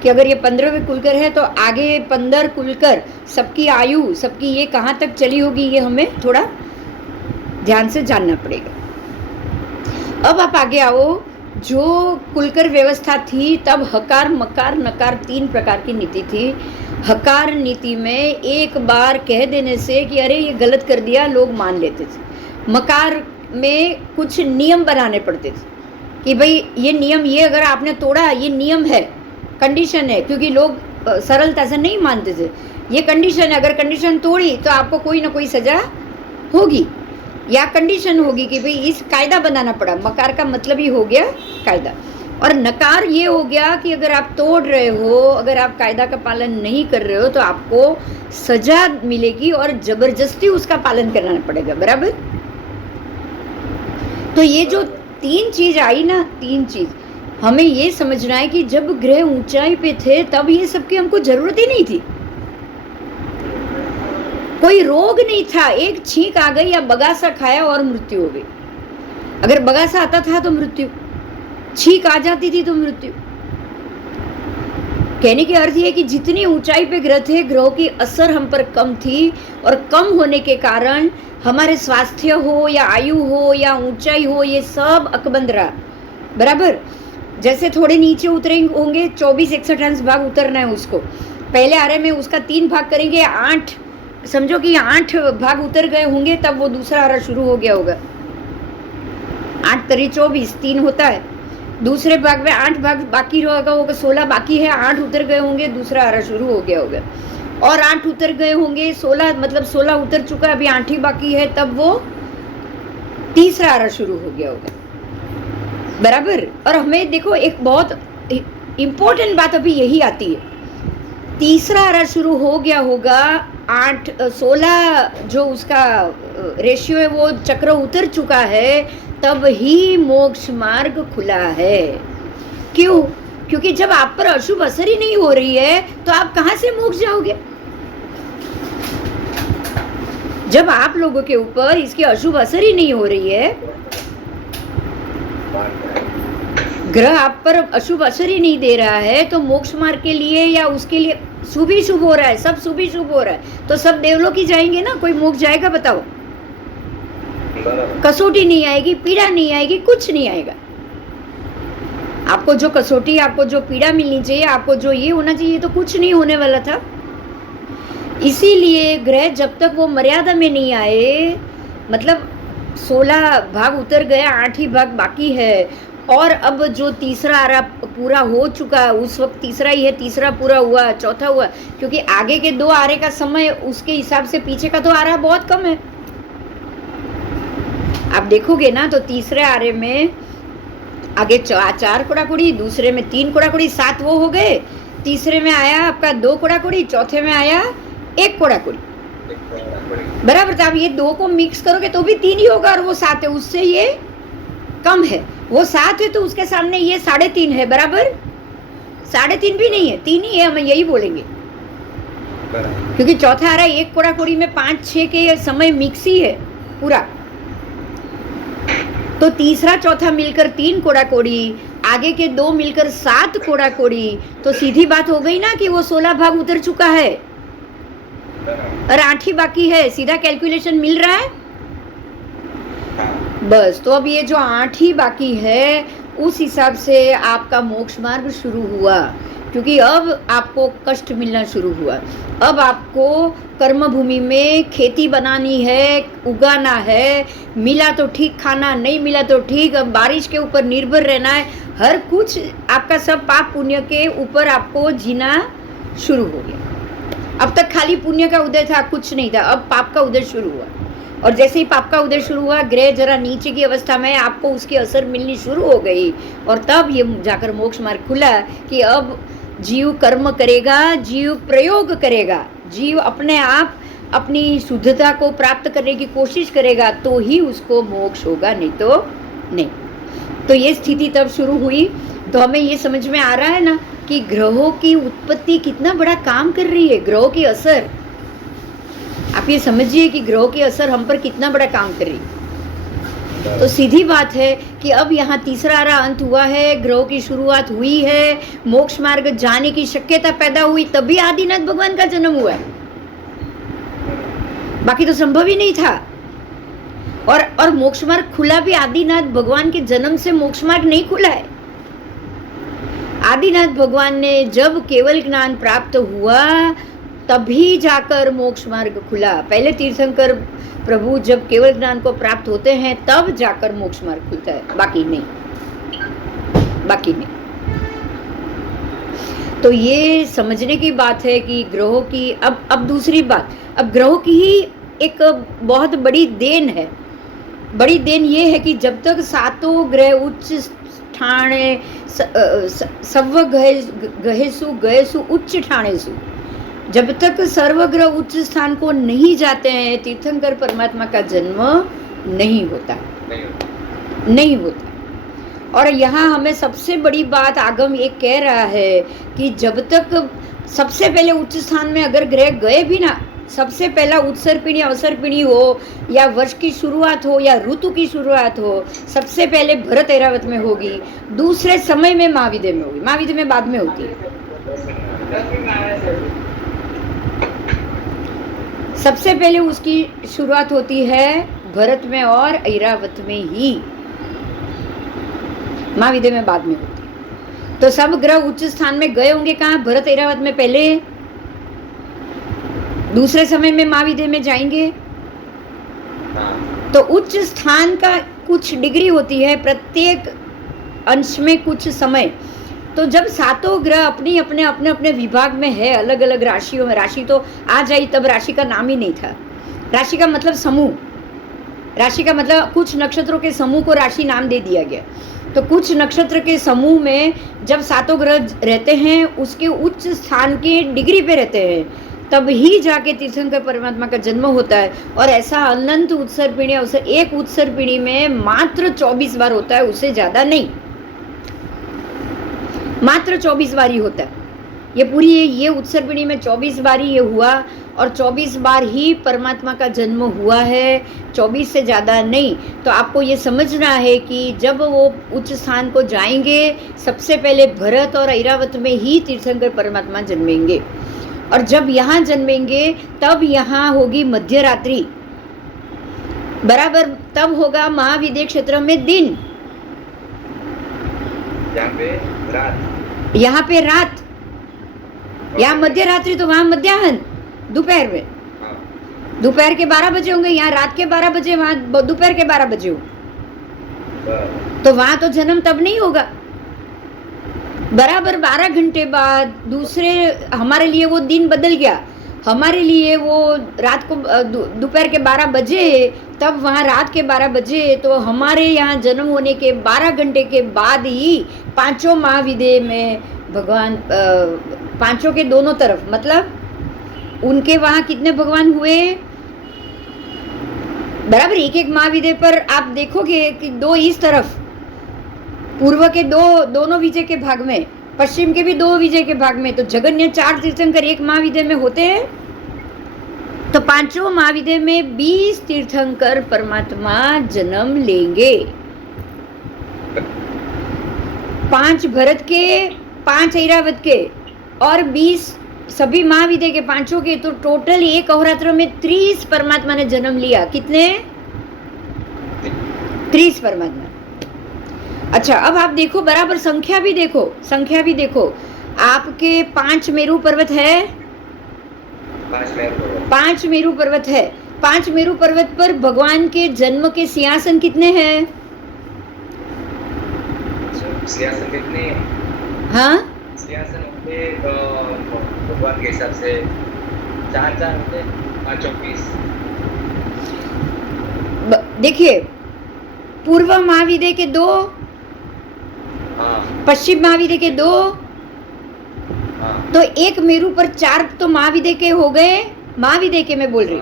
कि अगर ये 15वें कुलकर है तो आगे 15 कुलकर सबकी आयु, सबकी ये कहाँ तक चली होगी, ये हमें थोड़ा ध्यान से जानना पड़ेगा। अब आप आगे आओ, जो कुलकर व्यवस्था थी तब हकार मकार नकार 3 प्रकार की नीति थी। हकार नीति में एक बार कह देने से कि अरे ये गलत कर दिया, लोग मान लेते थे। मकार में कुछ नियम बनाने पड़ते थे कि भाई ये नियम, ये अगर आपने तोड़ा ये नियम है, कंडीशन है, क्योंकि लोग सरलता से नहीं मानते थे। ये कंडीशन है, अगर कंडीशन तोड़ी तो आपको कोई ना कोई सजा होगी या कंडीशन होगी कि भाई इस कायदा बनाना पड़ा। मकार का मतलब ही हो गया कायदा, और नकार ये हो गया कि अगर आप तोड़ रहे हो, अगर आप कायदा का पालन नहीं कर रहे हो तो आपको सजा मिलेगी और जबरदस्ती उसका पालन करना पड़ेगा, बराबर। तो ये जो 3 चीज आई ना, 3 चीज हमें ये समझना है कि जब ग्रह ऊंचाई पे थे तब ये सबकी हमको जरूरत ही नहीं थी। कोई रोग नहीं था, एक छींक आ गई या बगासा खाया और मृत्यु हो गई। अगर बगासा आता था तो मृत्यु, छींक आ जाती थी तो मृत्यु। कहने की अर्थ ये कि जितनी ऊंचाई पे ग्रह थे, ग्रहों की असर हम पर कम थी, और कम होने के कारण हमारे स्वास्थ्य हो या आयु हो या ऊंचाई हो, ये सब अकबंद रहा, बराबर। जैसे थोड़े नीचे उतरेंगे होंगे, 24-61 अंश भाग उतरना है उसको, पहले आरे में उसका 3 भाग करेंगे, 8 समझो कि 8 भाग उतर गए होंगे, तब वो दूसरा आरा शुरू हो गया होगा। 8 तरी 24, 3 होता है। दूसरे भाग में 8 भाग बाकी होगा, 16 बाकी है, 8 उतर गए होंगे, दूसरा आरा शुरू हो गया होगा। और 8 उतर गए होंगे, 16 मतलब 16 उतर चुका है, अभी 8 ही बाकी है, तब वो तीसरा आरा शुरू हो गया होगा, बराबर। और हमें देखो एक बहुत इम्पोर्टेंट बात अभी यही आती है, तीसरा आरा शुरू हो गया होगा, 16 जो उसका रेशियो है वो चक्र उतर चुका है, तब ही मोक्ष मार्ग खुला है। क्यों? क्योंकि जब आप पर अशुभ असर ही नहीं हो रही है तो आप कहां से मोक्ष जाओगे। जब आप लोगों के ऊपर इसकी अशुभ असर ही नहीं हो रही है, ग्रह आप पर अशुभ असर ही नहीं दे रहा है, तो मोक्ष मार्ग के लिए या उसके लिए शुभ ही शुभ हो रहा है, सब शुभ ही शुभ हो रहा है, तो सब देवलोक ही जाएंगे ना, कोई मोक्ष जाएगा बताओ? कसौटी नहीं आएगी, पीड़ा नहीं आएगी, कुछ नहीं आएगा। आपको जो कसौटी, आपको जो पीड़ा मिलनी चाहिए, आपको जो ये होना चाहिए, तो कुछ नहीं होने वाला था। इसीलिए ग्रह जब तक वो मर्यादा में नहीं आए, मतलब 16 भाग उतर गया, 8 ही भाग बाकी है, और अब जो तीसरा आरा पूरा हो चुका है, उस वक्त तीसरा ही है, तीसरा पूरा हुआ, चौथा हुआ, क्योंकि आगे के 2 आरे का समय उसके हिसाब से पीछे का तो आरा बहुत कम है। आप देखोगे ना तो तीसरे आरे में आगे 4 कोड़ाकुड़ी, दूसरे में 3 कोड़ाकुड़ी, 7 वो हो गए, तीसरे में आया आपका 2 कोड़ाकुड़ी, चौथे में आया 1 कोड़ाकुड़ी, बराबर। तो आप ये 2 को मिक्स करोगे तो भी 3 ही होगा, और वो 7 है, उससे ये कम है। वो 7 है तो उसके सामने ये 3.5 है, बराबर। 3.5 भी नहीं है, 3 ही है, हम यही बोलेंगे, क्योंकि चौथा आ रहा है 1 कोड़ाकुड़ी में 5-6 के समय मिक्स ही है पूरा। तो तीसरा चौथा मिलकर 3 कोड़ाकोड़ी, आगे के 2 मिलकर 7 कोड़ाकोड़ी, तो सीधी बात हो गई ना कि वो 16 भाग उतर चुका है और 8 ही बाकी है। सीधा कैलकुलेशन मिल रहा है बस। तो अब ये जो 8 ही बाकी है, उस हिसाब से आपका मोक्ष मार्ग शुरू हुआ, क्योंकि अब आपको कष्ट मिलना शुरू हुआ। अब आपको कर्म भूमि में खेती बनानी है, उगाना है, मिला तो ठीक खाना, नहीं मिला तो ठीक, अब बारिश के ऊपर निर्भर रहना है, हर कुछ आपका सब पाप पुण्य के ऊपर आपको जीना शुरू हो गया। अब तक खाली पुण्य का उदय था, कुछ नहीं था, अब पाप का उदय शुरू हुआ। और जैसे ही पाप का उदय शुरू हुआ, ग्रह जरा नीचे की अवस्था में, आपको उसकी असर मिलनी शुरू हो गई, और तब ये जाकर मोक्ष मार्ग खुला कि अब जीव कर्म करेगा, जीव प्रयोग करेगा, जीव अपने आप अपनी शुद्धता को प्राप्त करने की कोशिश करेगा, तो ही उसको मोक्ष होगा, नहीं तो नहीं। तो ये स्थिति तब शुरू हुई। तो हमें ये समझ में आ रहा है ना कि ग्रहों की उत्पत्ति कितना बड़ा काम कर रही है, ग्रहों की असर। आप ये समझिए कि ग्रहों की असर हम पर कितना बड़ा काम कर रही है। तो सीधी बात है कि अब यहाँ तीसरा आरा अंत हुआ है, ग्रहों की शुरुआत हुई है, मोक्ष मार्ग जाने की शक्यता पैदा हुई, तभी आदिनाथ भगवान का जन्म हुआ है, बाकी तो संभव ही नहीं था। और मोक्ष मार्ग खुला भी आदिनाथ भगवान के जन्म से मोक्ष मार्ग नहीं खुला है। आदिनाथ भगवान ने जब केवल ज्ञान प्राप्त हुआ तभी जाकर मोक्ष मार्ग खुला। पहले तीर्थंकर प्रभु जब केवल ज्ञान को प्राप्त होते हैं तब जाकर मोक्ष मार्ग खुलता है, बाकी नहीं, बाकी नहीं। तो ये समझने की बात है कि ग्रहों की अब दूसरी बात, अब ग्रहों की ही एक बहुत बड़ी देन है। बड़ी देन ये है कि जब तक सातों ग्रह उच्च ठाणे सव गहेसु गहेसु उच्च ठाणेसु, जब तक सर्वग्रह उच्च स्थान को नहीं जाते हैं तीर्थंकर परमात्मा का जन्म नहीं होता, नहीं होता। और यहाँ हमें सबसे बड़ी बात आगम ये कह रहा है कि जब तक सबसे पहले उच्च स्थान में अगर ग्रह गए भी ना, सबसे पहला उत्सर्पिणी अवसर्पिणी हो या वर्ष की शुरुआत हो या ऋतु की शुरुआत हो, सबसे पहले भरत ऐरावत में होगी, दूसरे समय में महाविद्य में होगी, महाविद्य में बाद में होती है। सबसे पहले उसकी शुरुआत होती है भरत में और ऐरावत में ही, महाविद्य में बाद में होती है। तो सब ग्रह उच्च स्थान में गए होंगे कहाँ? भरत ऐरावत में पहले, दूसरे समय में महाविद्य में जाएंगे। तो उच्च स्थान का कुछ डिग्री होती है, प्रत्येक अंश में कुछ समय। तो जब सातों ग्रह अपने अपने विभाग में है, अलग अलग राशियों में, राशि तो आज आई तब राशि का नाम ही नहीं था। राशि का मतलब समूह, राशि का मतलब कुछ नक्षत्रों के समूह को राशि नाम दे दिया गया। तो कुछ नक्षत्र के समूह में जब सातों ग्रह रहते हैं, उसके उच्च स्थान की डिग्री पे रहते हैं, तब ही जाके तीर्थंकर परमात्मा का जन्म होता है। और ऐसा अनंत उत्सर्पिणी अवसर, एक उत्सर्पिणी में मात्र 24 बार होता है, उससे ज्यादा नहीं, मात्र 24 बार ही होता है। ये पूरी ये उत्सर्पिणी में 24 बार ही ये हुआ और 24 बार ही परमात्मा का जन्म हुआ है, 24 से ज़्यादा नहीं। तो आपको ये समझना है कि जब वो उच्च स्थान को जाएंगे, सबसे पहले भरत और ऐरावत में ही तीर्थंकर परमात्मा जन्मेंगे। और जब यहाँ जन्मेंगे तब यहाँ होगी मध्य रात्रि, बराबर तब होगा महाविद्य क्षेत्र में दिन, यहाँ पे रात, यहाँ मध्य रात्रि, तो वहाँ मध्याह्न, दोपहर में, दोपहर के 12 बजे होंगे, यहाँ रात के 12 बजे, वहाँ दोपहर के 12 बजे हो। तो वहाँ तो जन्म तब नहीं होगा। बराबर 12 घंटे बाद दूसरे, हमारे लिए वो दिन बदल गया, हमारे लिए वो रात को दोपहर के 12 बजे, तब वहाँ रात के 12 बजे। तो हमारे यहाँ जन्म होने के 12 घंटे के बाद ही पांचों महाविद्य में भगवान, पांचों के दोनों तरफ, मतलब उनके वहाँ कितने भगवान हुए? बराबर एक एक महाविद्य पर आप देखोगे कि दो इस तरफ, पूर्व के दोनों विजय के भाग में, पश्चिम के भी 2 विजय के भाग में। तो जगन्य 4 तीर्थंकर एक महाविद्य में होते हैं। तो पांचों महाविद्य में 20 तीर्थंकर परमात्मा जन्म लेंगे, 5 भरत के, 5 ऐरावत के और 20 सभी महाविद्य के, पांचों के। तो टोटल एक अहोरात्र में 30 परमात्मा ने जन्म लिया। कितने? 30 परमात्मा। अच्छा, अब आप देखो, बराबर संख्या भी देखो, संख्या भी देखो। आपके 5 मेरू पर्वत है, 5 मेरू पर्वत है। 5 मेरू पर्वत पर भगवान के जन्म के सिंहासन कितने हैं? सिंहासन कितने? हाँ, सिंहासन होते भगवान के हिसाब से 4 होते, 24। देखिए, पूर्व महाविद्य के 2, पश्चिम महाविद्य के 2, तो एक मेरू पर 4 तो महाविद्य के हो गए, महाविद्य के मैं बोल रही,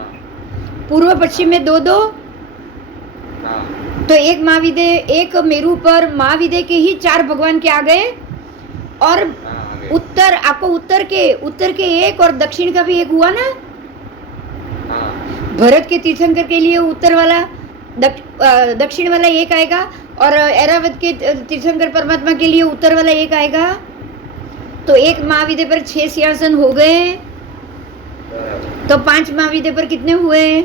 पूर्व पश्चिम में 2-2, तो एक महाविद्य, एक मेरू पर महाविद्य के ही 4 भगवान के आ गए। और उत्तर, आपको उत्तर के 1 और दक्षिण का भी 1 हुआ ना। भरत के तीर्थंकर के लिए उत्तर वाला, दक्षिण वाला 1 आएगा, और ऐरावत के तीर्थंकर परमात्मा के लिए उत्तर वाला 1 आएगा। तो एक महाविद्य पर 6 सिंहासन हो गए। तो 5 महाविद्य पर कितने हुए?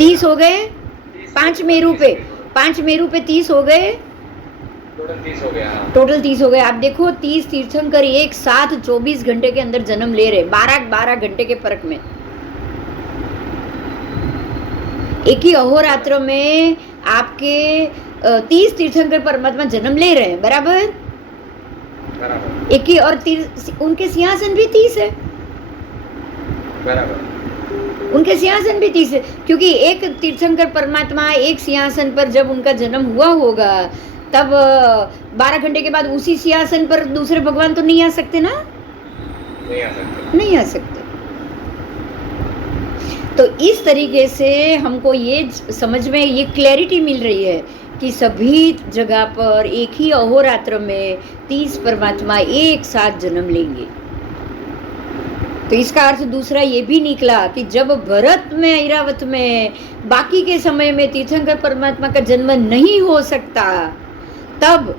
30 हो गए, 5 मेरू पे 30 हो गए, टोटल 30 हो गया। हाँ। टोटल 30 हो गए। आप देखो 30 तीर्थंकर एक साथ 24 घंटे के अंदर जन्म ले रहे, 12 घंटे के फर्क में, एक ही अहोरात्र में आपके 30 तीर्थंकर परमात्मा जन्म ले रहे हैं, बराबर। बराबर। एक ही, और उनके सिंहासन भी 30 है, बराबर। उनके सिंहासन भी 30 है, क्योंकि एक तीर्थंकर परमात्मा एक सिंहासन पर जब उनका जन्म हुआ होगा तब 12 घंटे के बाद उसी सिंहासन पर दूसरे भगवान तो नहीं आ सकते ना, नहीं आ सकते, नहीं आ सकते। तो इस तरीके से हमको ये समझ में ये क्लैरिटी मिल रही है कि सभी जगह पर एक ही अहोरात्र में 30 परमात्मा एक साथ जन्म लेंगे। तो इसका अर्थ दूसरा ये भी निकला कि जब भरत में, ऐरावत में, बाकी के समय में तीर्थंकर परमात्मा का जन्म नहीं हो सकता, तब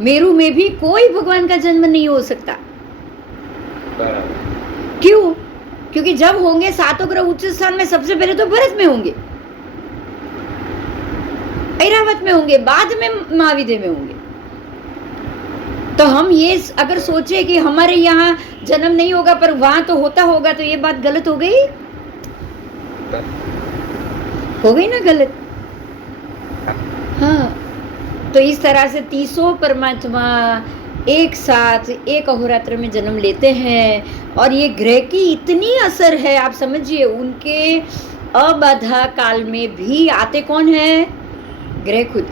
मेरू में भी कोई भगवान का जन्म नहीं हो सकता। बराबर। क्यों? क्योंकि जब होंगे सातों ग्रह उच्च स्थान में, सबसे पहले तो भरत में होंगे, ऐरावत में होंगे, बाद में महाविद्य में होंगे। तो हम ये अगर सोचे कि हमारे यहाँ जन्म नहीं होगा पर वहां तो होता होगा, तो ये बात गलत हो गई, हो गई ना गलत। हाँ, तो इस तरह से 30 परमात्मा एक साथ एक अहोरात्र में जन्म लेते हैं, और ये ग्रह की इतनी असर है, आप समझिए, उनके अबाधा काल में भी आते कौन है? ग्रह खुद,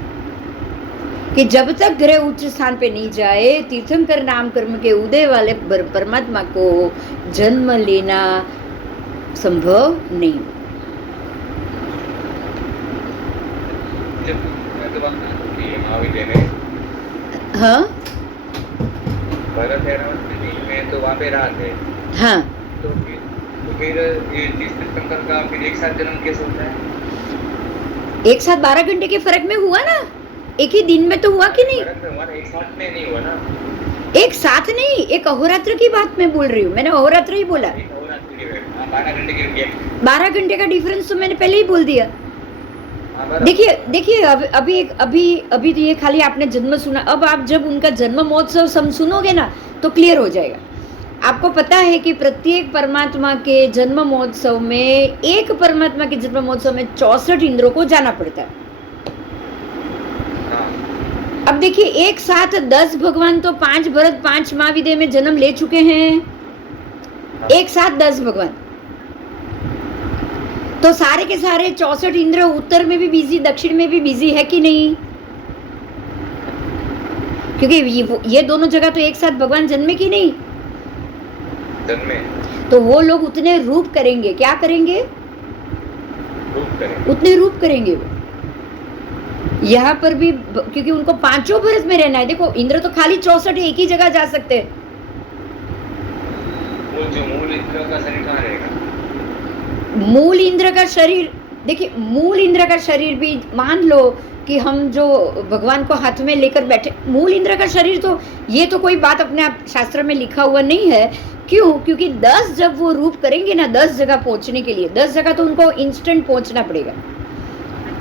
कि जब तक ग्रह उच्च स्थान पे नहीं जाए, तीर्थंकर नाम कर्म के उदय वाले परमात्मा को जन्म लेना संभव नहीं। महाविद्य में, हाँ, भरत में तो वहाँ पे रहा थे। हाँ, तो फिर ये 30 तीर्थंकर का फिर एक साथ जन्म कैसे होता है? एक साथ 12 घंटे के फर्क में हुआ ना, एक ही दिन में तो हुआ कि नहीं? एक साथ में नहीं हुआ ना, एक साथ नहीं, एक अहोरात्र की बात मैं बोल रही हूँ, मैंने अहोरात्र ही बोला। 12 घंटे का डिफरेंस तो मैंने पहले ही बोल दिया। देखिए अभी तो ये खाली आपने जन्म सुना, अब आप जब उनका जन्म महोत्सव सुनोगे ना तो क्लियर हो जाएगा। आपको पता है कि प्रत्येक परमात्मा के जन्म महोत्सव में, एक परमात्मा के जन्म महोत्सव में 64 इंद्रों को जाना पड़ता है। अब देखिए एक साथ 10 भगवान तो 5 भरत 5 महाविद्य में जन्म ले चुके हैं, एक साथ 10 भगवान, तो सारे के सारे 64 इंद्र उत्तर में भी बिजी, दक्षिण में भी बिजी है कि नहीं? क्योंकि ये दोनों जगह तो एक साथ भगवान जन्मे कि नहीं? जन्मे। तो वो लोग उतने रूप करेंगे, क्या करेंगे? उतने रूप करेंगे वो। यहाँ पर भी क्योंकि उनको पांचों भरत में रहना है। देखो इंद्र तो खाली 64 एक ही जगह जा सकते हैं। मूल इंद्र का शरीर कहाँ रहेगा? मूल इंद्र का शरीर, देखिए मूल इंद्र का शरीर भी मान लो कि हम जो भगवान को हाथ में लेकर बैठे, मूल इंद्र का शरीर तो, ये तो कोई बात अपने आप शास्त्र में लिखा हुआ नहीं है। क्यों? क्योंकि 10 जब वो रूप करेंगे ना, 10 जगह पहुंचने के लिए, 10 जगह तो उनको इंस्टेंट पहुंचना पड़ेगा।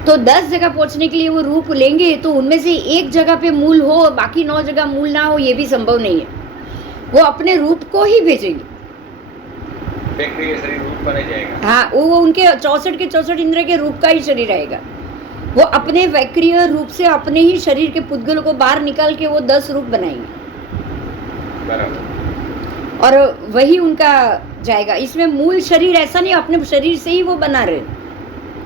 तो 10 जगह पहुंचने के लिए वो रूप लेंगे, तो उनमें से एक जगह पे मूल हो, बाकी 9 जगह मूल ना हो, ये भी संभव नहीं है। वो अपने रूप को ही भेजेंगे। शरीर रूप पर जाएगा। हाँ, वो उनके 64 के 64 इंद्र के रूप का ही शरीर आएगा। वो अपने वैक्रिय रूप से अपने ही शरीर के पुद्गल को बाहर निकाल के वो 10 रूप बनाएंगे। बराबर। और वही उनका जाएगा। इसमें मूल शरीर ऐसा नहीं, अपने शरीर से ही वो बना रहे,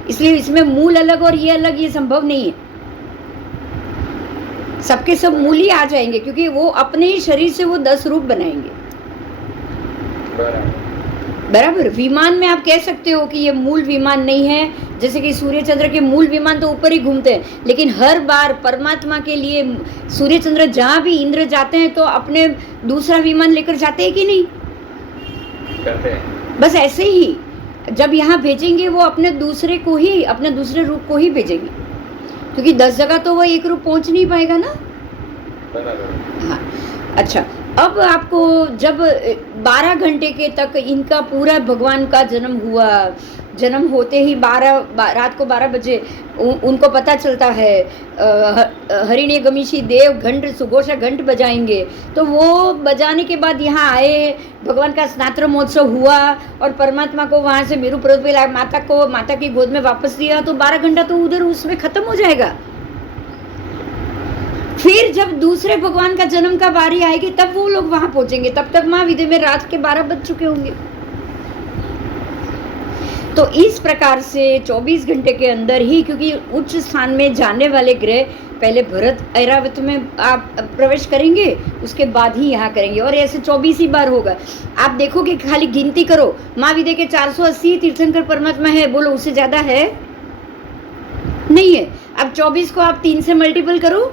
इसलिए इसमें मूल अलग और ये अलग, ये संभव नहीं है। सबके सब मूल ही आ जाएंगे, क्योंकि वो अपने ही शरीर से वो 10 रूप बनाएंगे। बराबर। विमान में आप कह सकते हो कि ये मूल विमान नहीं है, जैसे कि सूर्य चंद्र के मूल विमान तो ऊपर ही घूमते हैं, लेकिन हर बार परमात्मा के लिए सूर्य चंद्र जहाँ भी इंद्र जाते हैं तो अपने दूसरा विमान लेकर जाते हैं कि नहीं? करते हैं। बस ऐसे ही जब यहाँ भेजेंगे वो अपने दूसरे को ही, अपने दूसरे रूप को ही भेजेंगे, क्योंकि 10 जगह तो वो एक रूप पहुंच नहीं पाएगा ना। बराबर। हाँ, अच्छा, अब आपको जब 12 घंटे के तक इनका पूरा भगवान का जन्म हुआ, जन्म होते ही रात को 12 बजे उनको पता चलता है, हरिणी गमीशी देव घंट सुघोषा घंट बजाएंगे, तो वो बजाने के बाद यहाँ आए, भगवान का स्नात्र महोत्सव हुआ और परमात्मा को वहाँ से मेरू पर्वत पे लाया, माता की गोद में वापस दिया, तो 12 घंटा तो उधर उसमें खत्म हो जाएगा। फिर जब दूसरे भगवान का जन्म का बारी आएगी तब वो लोग वहां पहुंचेंगे, तब तक महाविद्य में रात के 12 बज चुके होंगे। तो इस प्रकार से 24 घंटे के अंदर ही, क्योंकि उच्च स्थान में जाने वाले ग्रह पहले भरत ऐरावत में आप प्रवेश करेंगे, उसके बाद ही यहाँ करेंगे, और ऐसे 24 ही बार होगा। आप देखोगे, खाली गिनती करो, महाविद्य के 480 तीर्थंकर परमात्मा है, बोलो उससे ज्यादा है? नहीं है। अब 24 को आप 3 से मल्टीपल करो,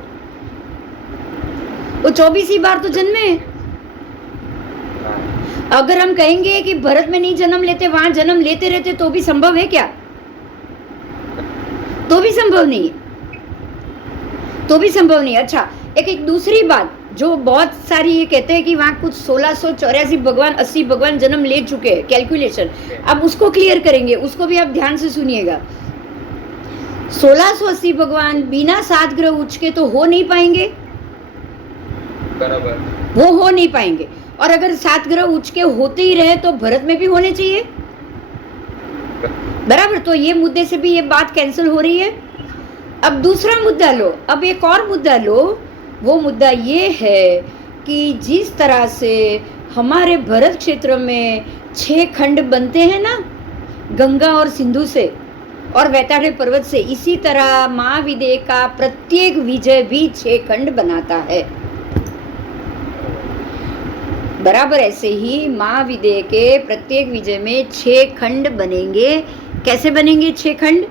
वो 24 ही बार तो जन्मे। अगर हम कहेंगे कि भरत में नहीं जन्म लेते, वहां जन्म लेते रहते, तो भी संभव है क्या? तो भी संभव नहीं है, तो भी संभव नहीं। अच्छा, एक दूसरी बात जो बहुत सारी ये कहते हैं कि वहां कुछ 1684 भगवान 80 भगवान जन्म ले चुके हैं, कैलकुलेशन। अब उसको क्लियर करेंगे, उसको भी आप ध्यान से सुनिएगा। 1680 भगवान बिना 7 ग्रह उच्च के तो हो नहीं पाएंगे, बराबर, वो हो नहीं पाएंगे। और अगर 7 ग्रह उच्च के होते ही रहे तो भरत में भी होने चाहिए, बराबर। तो ये मुद्दे से भी ये बात कैंसिल हो रही है। अब दूसरा मुद्दा लो, अब एक और मुद्दा लो। वो मुद्दा ये है कि जिस तरह से हमारे भरत क्षेत्र में 6 खंड बनते हैं ना, गंगा और सिंधु से और वैताड़े पर्वत से, इसी तरह महाविद्य का प्रत्येक विजय भी 6 खंड बनाता है, बराबर। ऐसे ही महाविद्य के प्रत्येक विजय में 6 खंड बनेंगे। कैसे बनेंगे 6 खंड?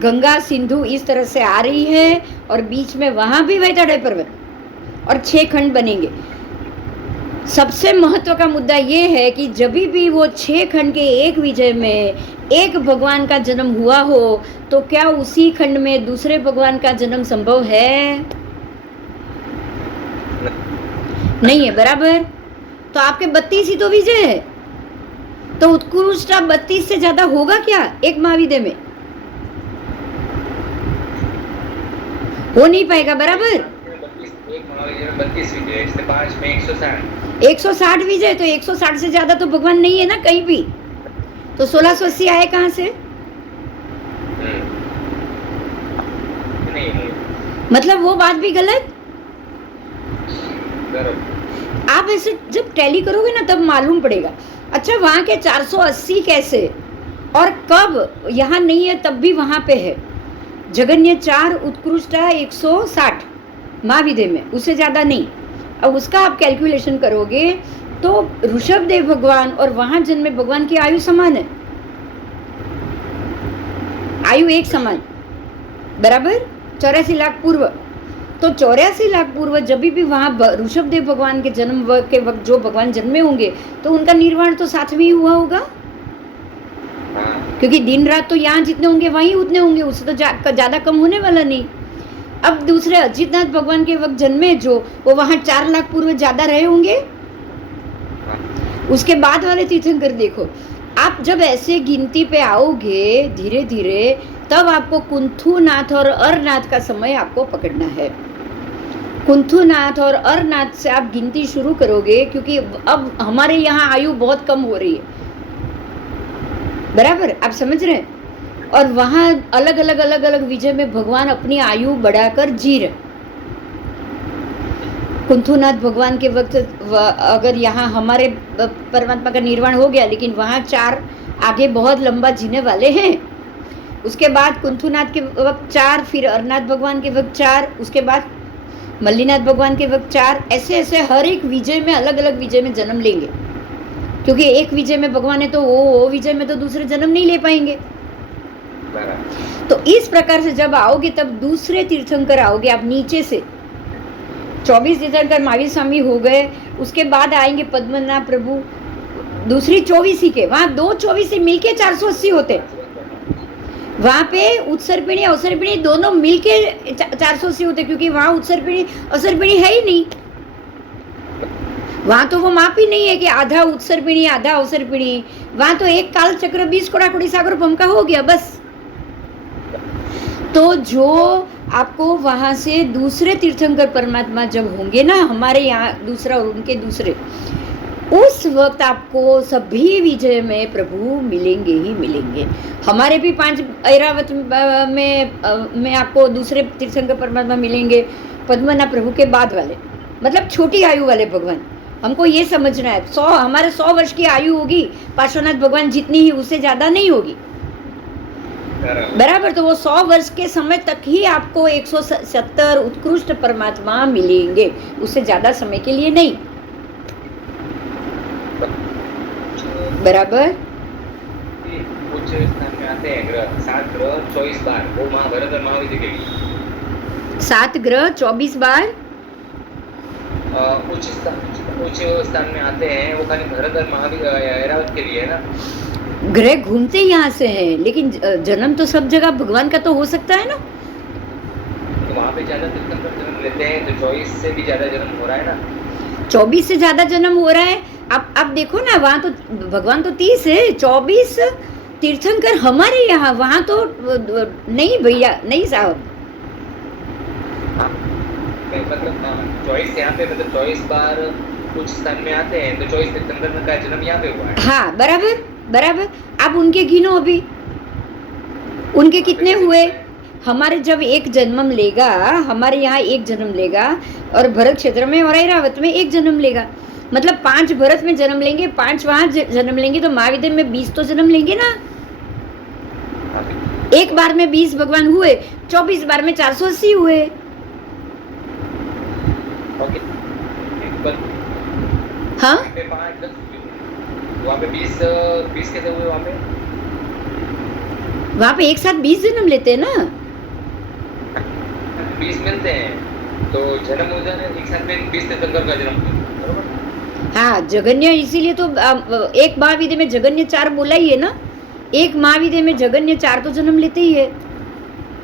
गंगा सिंधु इस तरह से आ रही है और बीच में वहां भी वैताड़े पर्वत, और 6 खंड बनेंगे। सबसे महत्व का मुद्दा ये है कि जब भी वो 6 खंड के एक विजय में एक भगवान का जन्म हुआ हो, तो क्या उसी खंड में दूसरे भगवान का जन्म संभव है? नहीं है, बराबर। तो आपके 32 ही तो विजय है, तो उत्कृष्ट 32 से ज्यादा होगा क्या एक महाविद्य में? हो नहीं पाएगा, बराबर। 32 विजय, 5 में 160, 160 विजय, तो 160 से ज्यादा तो भगवान नहीं है ना कहीं भी। तो 1680 आए कहाँ से? नहीं, मतलब वो बात भी गलत। बराबर। आप ऐसे जब टैली करोगे ना तब मालूम पड़ेगा। अच्छा, वहां के 480 कैसे और कब? यहाँ नहीं है तब भी वहां पे है। जगन्य 4 उत्कृष्ट 160 महाविद्य में, उससे ज्यादा नहीं। अब उसका आप कैलकुलेशन करोगे तो ऋषभ देव भगवान और वहां जन्मे भगवान की आयु समान है, आयु एक समान, बराबर। 84 लाख पूर्व, तो 84 लाख पूर्व जब भी वहां ऋषभ देव भगवान के जन्म के वक्त जो भगवान जन्मे होंगे, तो उनका निर्वाण तो साथ में ही हुआ होगा, क्योंकि दिन रात तो यहाँ जितने होंगे वहीं उतने होंगे, उससे तो ज्यादा कम होने वाला नहीं। अब दूसरे अजितनाथ भगवान के वक्त जन्मे जो, वो वहां 4 लाख पूर्व ज्यादा रहे होंगे। उसके बाद वाले तीर्थंकर देखो, आप जब ऐसे गिनती पे आओगे धीरे धीरे, तब आपको कुंथुनाथ और अरनाथ का समय आपको पकड़ना है। कुंथुनाथ और अरनाथ से आप गिनती शुरू करोगे, क्योंकि अब हमारे यहाँ आयु बहुत कम हो रही है, बराबर, आप समझ रहे हैं। और वहां अलग अलग विजय में भगवान अपनी आयु बढ़ाकर जी रहे। कुंथुनाथ भगवान के वक्त अगर यहाँ हमारे परमात्मा का निर्वाण हो गया, लेकिन वहाँ 4 आगे बहुत लंबा जीने वाले हैं। उसके बाद कुंथुनाथ के वक्त 4, फिर अरनाथ भगवान के वक्त 4, उसके बाद मल्लीनाथ भगवान के वक्त 4, ऐसे ऐसे हर एक विजय में अलग अलग विजय में जन्म लेंगे, क्योंकि एक विजय में भगवान है तो वो विजय में तो दूसरे जन्म नहीं ले पाएंगे। तो इस प्रकार से जब आओगे तब दूसरे तीर्थंकर आओगे आप नीचे से। 24 तीर्थंकर महावीर स्वामी हो गए, उसके बाद आएंगे पद्मनाभ प्रभु, दूसरी 24 के, वहां 2 24 मिलके 480 होते। वहां पे उत्सर्पिणी अवसर्पिणी दोनों मिलके 480 होते, क्योंकि वहां उत्सर्पिणी अवसर्पिणी है ही नहीं। वहां तो वो माप ही नहीं है कि आधा उत्सर पीढ़ी आधा अवसर पीढ़ी, वहां तो एक काल चक्र 20 कोड़ा सागर पम का हो गया बस। तो जो आपको वहां से दूसरे तीर्थंकर परमात्मा जब होंगे ना, हमारे यहाँ दूसरा और उनके दूसरे, उस वक्त आपको सभी विजय में प्रभु मिलेंगे ही मिलेंगे। हमारे भी 5 ऐरावत में आपको दूसरे तीर्थंकर परमात्मा मिलेंगे, पद्मनाभ प्रभु के बाद वाले, मतलब छोटी आयु वाले भगवान। हमको ये समझना है, 100 हमारे 100 वर्ष की आयु होगी, पार्श्वनाथ भगवान जितनी ही, उससे ज्यादा नहीं होगी, बराबर। तो वो 100 वर्ष के समय तक ही आपको 170 उत्कृष्ट परमात्मा मिलेंगे, उससे ज्यादा समय के लिए नहीं, बराबर। कुछ स्थान में आते हैं ग्रह, 7 ग्रह 24 बार, वो महाभारत और महावीर के लिए 7 ग्रह 24 बार उच्च स्थान में आते हैं, वो खाली भरत और महावीर ऐरावत के लिए है ना। ग्रह घूमते यहाँ से हैं, लेकिन जन्म तो सब जगह भगवान का तो हो सकता है ना। तो वहाँ पे ज्यादा तीर्थंकर जन्म लेते हैं, तो 24 से भी ज्यादा जन्म हो रहा है ना। 24 से ज्यादा जन्म हो रहा है। आप देखो ना, वहाँ तो भगवान तो 30 है, 24 तीर्थंकर हमारे यहाँ, वहाँ तो नहीं भैया, नहीं साहब। मतलब 24 यहाँ पे, मतलब 24 बार कुछ स्थान में आते हैं, तो 24 तीर्थंकर का जन्म यहाँ पे हुआ है। हाँ बराबर बराबर। आप उनके गिनो, अभी उनके कितने हुए। हमारे जब एक जन्म लेगा, हमारे यहाँ एक जन्म लेगा, और भरत क्षेत्र में और ऐरावत में एक जन्म लेगा, मतलब 5 भरत में जन्म लेंगे, 5 वहां जन्म लेंगे, तो महाविद्य में 20 तो जन्म लेंगे ना। एक बार में 20 भगवान हुए, 24 बार में 480 हुए। हाँ वहाँ पे 20 कैसे हुए वहाँ पे एक साथ 20 जन्म लेते हैं ना, 20 मिलते हैं, तो जन्म हो जाए एक साथ में 20 तीर्थंकर का जन्म, बरोबर। हाँ जगन्य, इसीलिए तो एक महाविद्य में जगन्य 4 बोला ही है ना, एक महाविद्य में जगन्य 4 तो जन्म लेते ही है।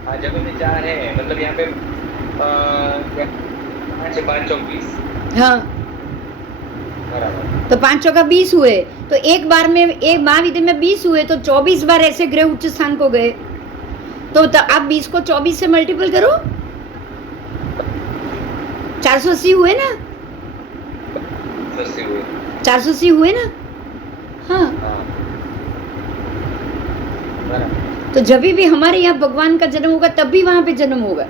हाँ जगन्य 4 है, मतलब यहाँ पे 5 चौक 20। हाँ तो 5 चौका 20 हुए, तो एक बार में एक महाविद्य में 20 हुए, तो 24 बार ऐसे ग्रह उच्च स्थान को गए, तो आप 20 को 24 से मल्टीपल करो, 480 हुए ना, 480 हुए ना। हाँ तो जब भी हमारे यहाँ भगवान का जन्म होगा, तब भी वहां पे जन्म होगा।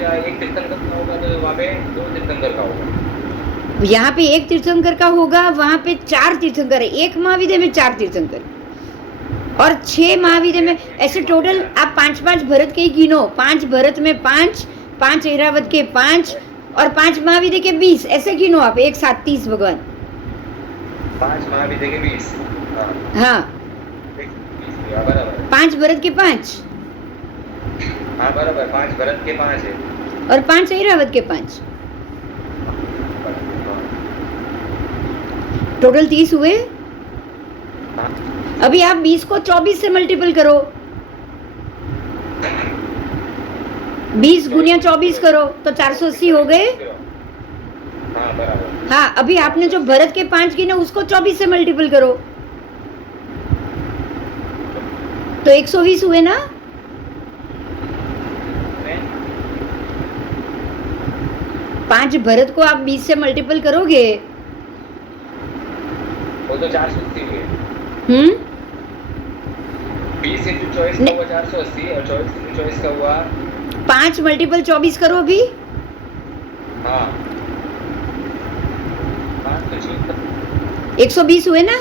एक तीर्थंकर का होगा, तो वहाँ पे 2 तीर्थंकर का होगा। यहाँ पे 1 तीर्थंकर का होगा, वहां पे 4 तीर्थंकर है, एक महाविद्य में 4 तीर्थंकर, और 6 महाविद्य में, ऐसे टोटल आप 5-5 भरत के ही गिनो, 5 भरत में 5, 5 ऐरावत के 5, और 5 महाविद्य के 20, ऐसे गिनो आप, एक साथ 30 भगवान। 5 महाविद्य के 20। हाँ 5 भरत के 5। हाँ बराबर, 5 भरत के 5 है, और 5 ऐरावत के 5, टोटल 30 हुए। अभी आप 20 को 24 से मल्टीपल करो, 20 गुणिया 24 करो, तो 480 हो गए। हाँ बराबर। हाँ अभी आपने जो भरत के 5 गिने, उसको 24 से मल्टीपल करो, तो 120 हुए ना। 5 भरत को आप 20 से मल्टीपल करोगे, वो तो 480 हुए। 20 × 24 का हुआ 480, और 24 × 24 का हुआ 5 मल्टीपल 24 करो अभी। हाँ 120 हुए ना।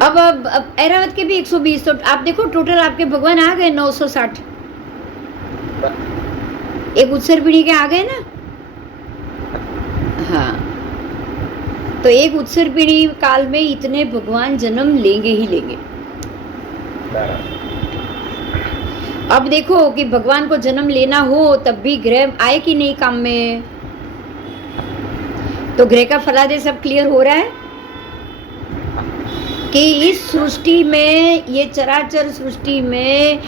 अब ऐरावत के भी 120, तो आप देखो टोटल आपके भगवान आ गए 960, एक उत्सर पीढ़ी के आ गए ना। हाँ तो एक उत्सर पीढ़ी काल में इतने भगवान जन्म लेंगे ही लेंगे। अब देखो कि भगवान को जन्म लेना हो, तब भी ग्रह आए कि नहीं काम में, तो ग्रह का फलादेश सब क्लियर हो रहा है कि इस सृष्टि में, ये चराचर सृष्टि में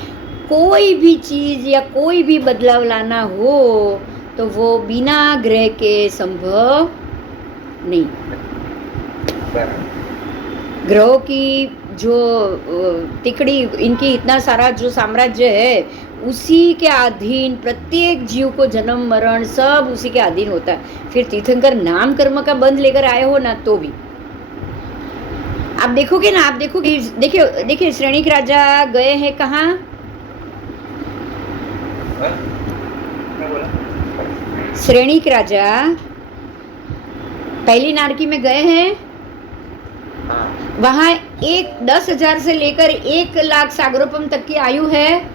कोई भी चीज या कोई भी बदलाव लाना हो तो वो बिना ग्रह के संभव नहीं। बराबर। ग्रहों की जो तिकड़ी, इनकी इतना सारा जो साम्राज्य है उसी के अधीन प्रत्येक जीव को जन्म मरण सब उसी के अधीन होता है। फिर तीर्थंकर नाम कर्म का बंध लेकर आए हो ना तो भी आप देखोगे ना, आप देखोगे, देखिए देखिए श्रेणिक राजा गए हैं कहाँ? हाँ? क्या बोला? श्रेणिक राजा पहली नारकी में गए हैं। हाँ वहां 10,000 से लेकर 1,00,000 सागरोपम तक की आयु है।